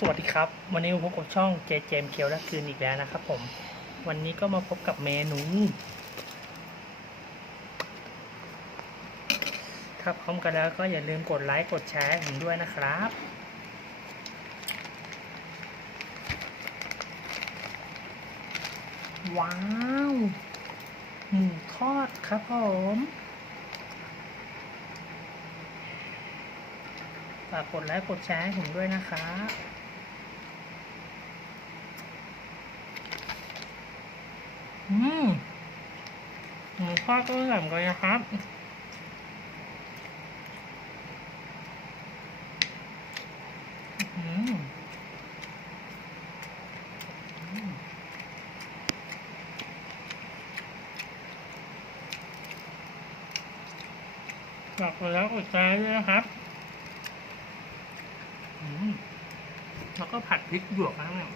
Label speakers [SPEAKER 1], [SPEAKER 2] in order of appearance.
[SPEAKER 1] สวัสดีครับ วันนี้มาพบกับช่องเจเจมเคียวและคืนอีกแล้วนะครับผม วันนี้ก็มาพบกับเมนูถ้าพร้อมกันแล้วก็อย่าลืมกดไลค์กดแชร์ให้ผมด้วยนะครับ ว้าวหมูทอดครับผมฝากกดไลค์กดแชร์ให้ผมด้วยนะครับ อืมหมูทอดก็เหมือนกันนะครับอืมอืมฝากกดไลค์กดแชร์ด้วยนะครับ แล้วก็ผัดพริกหยวกนะเนี่ย